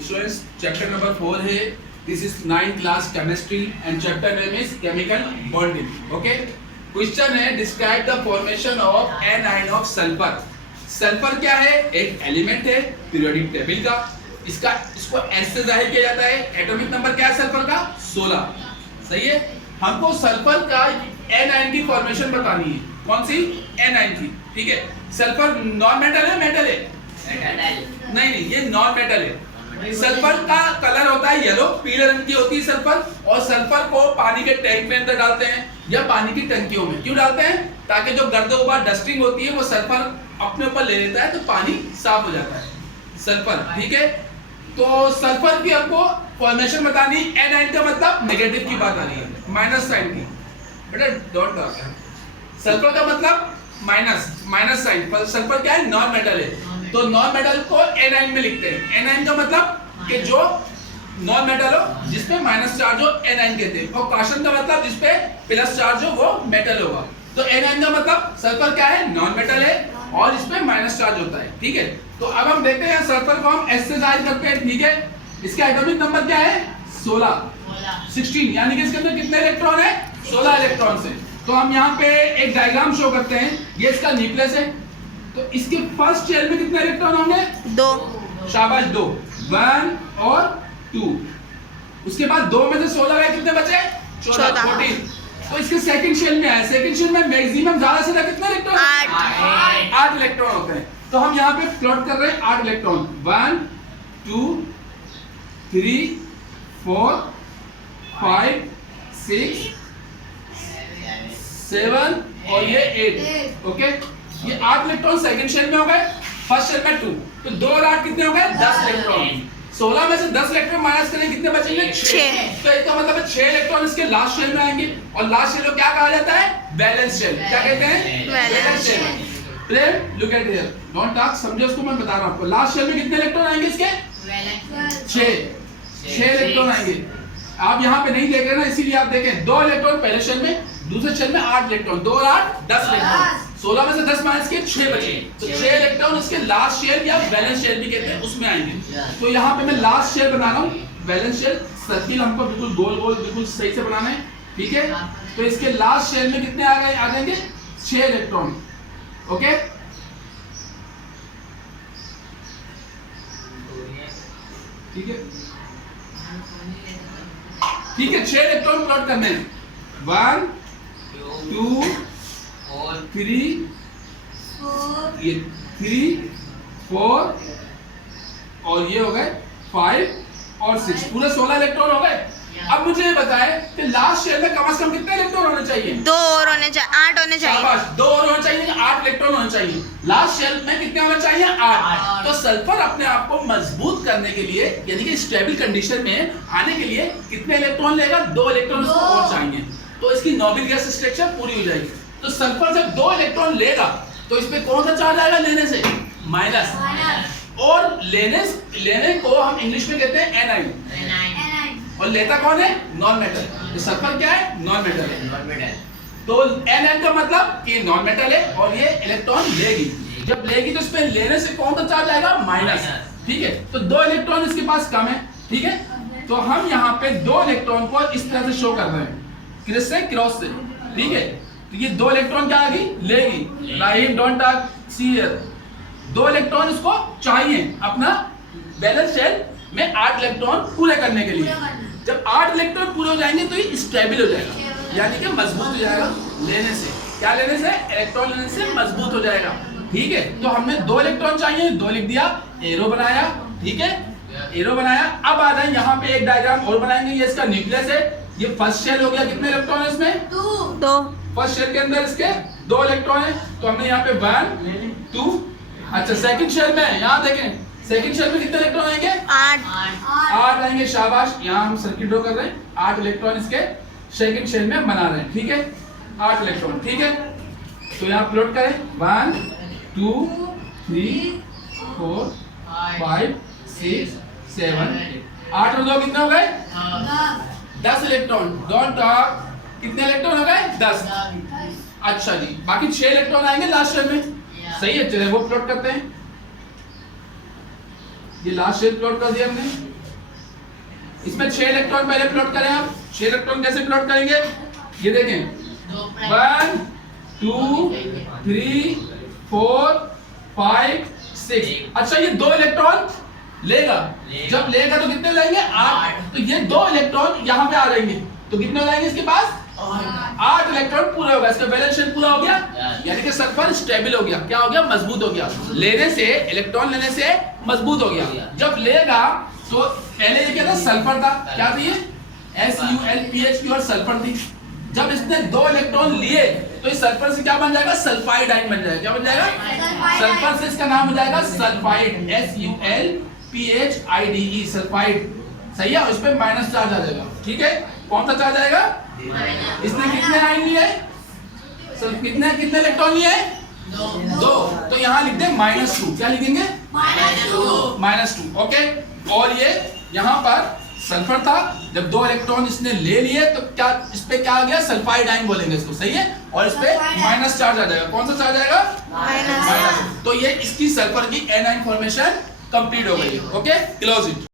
Students, chapter number 4 है. This is 9th class chemistry and chapter name is chemical bonding. Okay. Question है describe the formation of anion of sulfur. Sulphur क्या है? एक element है periodic table का. इसको S से जाहिर किया जाता है. एटॉमिक नंबर क्या है सल्फर का? 16. सही है. हमको सल्फर का एनायन की फॉर्मेशन बतानी है. कौन सी? एनायन की. ठीक है. सल्फर नॉन मेटल है मेटल है? नहीं, ये नॉन मेटल है. सल्फर का कलर होता है येलो, पीले रंग की होती है सल्फर. और सल्फर को पानी के टैंक में अंदर डालते हैं या पानी की टंकियों में. क्यों डालते हैं? ताकि जो गर्दोबार डस्टिंग होती है वो सल्फर अपने ऊपर ले लेता है तो पानी साफ हो जाता है. सल्फर. ठीक है. तो सल्फर की हमको फॉर्मेशन बतानी. एनायन का मतलब नेगेटिव की बात आ रही है, माइनस साइन की. बेटा डॉट डाल. सल्फर का मतलब माइनस साइन. सल्फर क्या है? नॉन मेटल है. तो नॉन मेटल को एनायन में लिखते हैं. एनायन का मतलब कि जो नॉन मेटल हो जिसपे माइनस चार्ज हो एनायन कहते हैं. और काशन का मतलब जिसपे प्लस चार्ज हो वो मेटल होगा. तो एनायन का मतलब सल्फर क्या है? नॉन मेटल है और इसपे माइनस चार्ज होता है. ठीक है. तो अब हम देखते हैं सल्फर को हम एस से जाहिर करते हैं. ठीक है. इसका एटॉमिक नंबर क्या है? 16. यानी कि इसके अंदर कितने इलेक्ट्रॉन है? 16 इलेक्ट्रॉन है. तो हम यहाँ पे एक डायग्राम शो करते हैं. ये इसका न्यूक्लियस है. तो इसके फर्स्ट शेल में कितने इलेक्ट्रॉन होंगे? 2. शाबाश. 2. 1 और 2. उसके बाद 2 में से 16 गए, कितने बचे? 14. तो इसके सेकंड शेल में आया. सेकंड शेल में मैक्सिमम ज्यादा से ज्यादा कितने इलेक्ट्रॉन? 8 इलेक्ट्रॉन होते हैं. तो हम यहाँ पे प्लॉट कर रहे हैं 8 इलेक्ट्रॉन. 1 2 3 4 5 6 7 और ये 8. ओके. ये 8 इलेक्ट्रॉन सेकंड शेल में हो गए. फर्स्ट शेल में 2. तो 2 और 8 कितने हो गए? 10 इलेक्ट्रॉन. 16 में से 10 इलेक्ट्रॉन माइनस करें कितने बचेंगे? 6. तो इसका मतलब है 6 इलेक्ट्रॉन इसके लास्ट शेल में आएंगे. और लास्ट शेल को क्या कहा जाता है? Valence shell. क्या कहते हैं? Valence shell. Prem look at here. Don't talk. समझो उसको मैं बता रहा हूं आपको. लास्ट शेल में कितने इलेक्ट्रॉन आएंगे इसके? 6 इलेक्ट्रॉन आएंगे. आप यहाँ पे नहीं देख रहे ना, इसीलिए आप देखें. 2 इलेक्ट्रॉन पहले शेल में, दूसरे शेल में 8 इलेक्ट्रॉन. 2 और 8 10 इलेक्ट्रॉन. 16 में से 10 माइनस के 6 बचे. तो 6 इलेक्ट्रॉन इसके लास्ट शेल या वैलेंस शेल भी कहते हैं उसमें आएंगे. तो यहाँ पे मैं लास्ट शेल बना रहा हूँ. वैलेंस शेल सर्किल हमको बिल्कुल गोल गोल बिल्कुल सही से बनाना है. ठीक है. तो इसके लास्ट शेल में कितने आ जाएंगे? 6 इलेक्ट्रॉन. ओके. ठीक है. ठीक है. 6 इलेक्ट्रॉन प्लॉट करने हैं. 1 2 3 ये 3 4 और ये हो गए 5 और 6. पूरे 16 इलेक्ट्रॉन हो गए. अब मुझे ये बताएं कि लास्ट शेल में कम से कम कितने इलेक्ट्रॉन होने चाहिए? 2 और होने चाहिए. 8 होने चाहिए. शाबाश. 2 और होने चाहिए. 8 इलेक्ट्रॉन होने चाहिए. लास्ट शेल में कितने होने चाहिए? 8. तो सल्फर अपने आप को मजबूत करने के लिए यानी कि स्टेबल कंडीशन में आने के लिए कितने इलेक्ट्रॉन लेगा? 2 इलेक्ट्रॉन इसको और चाहिए. तो इसकी नोबेल गैस स्ट्रक्चर पूरी हो जाएगी. तो सल्फर जब 2 इलेक्ट्रॉन लेगा तो इस पे कौन सा चार्ज आएगा? लेने से माइनस. और लेने को हम इंग्लिश में कहते हैं एनायन. और लेता कौन है? Non metal. तो सल्फर क्या है? नॉन मेटल है. तो एनायन का मतलब ये नॉन मेटल है और ये इलेक्ट्रॉन लेगी. जब लेगी तो इस पे लेने से कौन सा चार्ज आएगा? माइनस. ठीक है. तो 2 इलेक्ट्रॉन इसके पास कम है. ठीक है. तो हम यहाँ पे 2 इलेक्ट्रॉन को इस तरह से शो कर रहे हैं. किस से? क्रॉस से. ठीक है. तो ये 2 इलेक्ट्रॉन क्या आएगी? लेगी. Right. Don't talk. See here. 2 electron इसको चाहिए अपना बैलेंस शेल में 8 इलेक्ट्रॉन पूरे करने के लिए. जब 8 इलेक्ट्रॉन पूरे हो जाएंगे तो ये स्टेबल हो जाएगा यानी कि मजबूत हो जाएगा. लेने से क्या? लेने से इलेक्ट्रॉन लेने से मजबूत हो जाएगा. ठीक है. तो हमने 2 इलेक्ट्रॉन चाहिए, 2 लिख दिया, एरो बनाया. ठीक है. एरो बनाया. अब आ जाए यहाँ पे एक डायग्राम और बनाएंगे. ये इसका न्यूक्लियस है. ये फर्स्ट शेल हो गया. कितने इलेक्ट्रॉन है इसमें? 2. फर्स्ट शेल के अंदर इसके 2 इलेक्ट्रॉन है. तो हमने यहाँ पे 1 2. अच्छा. सेकंड शेल में यहाँ देखें. सेकंड शेल में कितने इलेक्ट्रॉन आएंगे? 8 आएंगे. शाबाश. यहाँ हम सर्किट ड्रॉ कर रहे हैं. 8 इलेक्ट्रॉन इसके सेकंड शेल में बना रहे हैं. ठीक है. 8 इलेक्ट्रॉन. ठीक है. तो यहाँ प्लॉट करें. 1 2 3 4 5 6 7 8 और 2 कितने हो गए? 10 इलेक्ट्रॉन. Don't talk. कितने इलेक्ट्रॉन हो गए? 10. अच्छा जी. बाकी 6 इलेक्ट्रॉन आएंगे लास्ट शेल में. सही है. चलिए वो प्लॉट करते हैं. ये लास्ट शेल प्लॉट कर दिया हमने। इसमें 6 इलेक्ट्रॉन पहले प्लॉट करें आप। 6 इलेक्ट्रॉन कैसे प्लॉट करेंगे? ये देखें 1 2 3 4 5 6। अच्छा ये 2 इलेक्ट्रॉन लेगा, जब लेगा तो कितने लाएंगे? 8। तो ये 2 इलेक्ट्रॉन यहाँ पे आ जाएंगे, तो कितने हो जाएंगे इसके पास? 8 इलेक्ट्रॉन पूरा होगा, इसका बैलेंस शेल पूरा हो गया, यानी कि सल्फर स्टेबल हो गया। क्या हो गया? मजबूत हो गया। लेने से, इलेक्ट्रॉन लेने से मजबूत हो गया। जब लेगा तो पहले ये क्या था? सल्फर था। क्या थी ये? SuL प्योर सल्फर थी। जब इसने 2 इलेक्ट्रॉन लिए तो इस सल्फर से क्या बन जाएगा? सल्फाइड आयन बन जाएगा। क्या बन जाएगा? सल्फर से इसका नाम हो जाएगा सल्फाइड, SuLPHIDE, सल्फाइड। सही है। और इस पे माइनस चार्ज आ जाएगा। ठीक है, कौन सा चार्ज आएगा? इसने कितने आयन लिए? कितने इलेक्ट्रॉन लिए? 2। तो यहाँ लिख दे -2। क्या लिखेंगे? -2। ओके। और ये यहाँ पर सल्फर था, जब 2 इलेक्ट्रॉन इसने ले लिए तो क्या इस पे क्या आ गया? सल्फाइड आयन बोलेंगे इसको। सही है। और इस पे माइनस चार्ज आ जाएगा। कौन सा चार्ज आएगा? माइनस। तो ये इसकी सल्फर की एनायन फॉर्मेशन कंप्लीट हो गई। Okay, close it.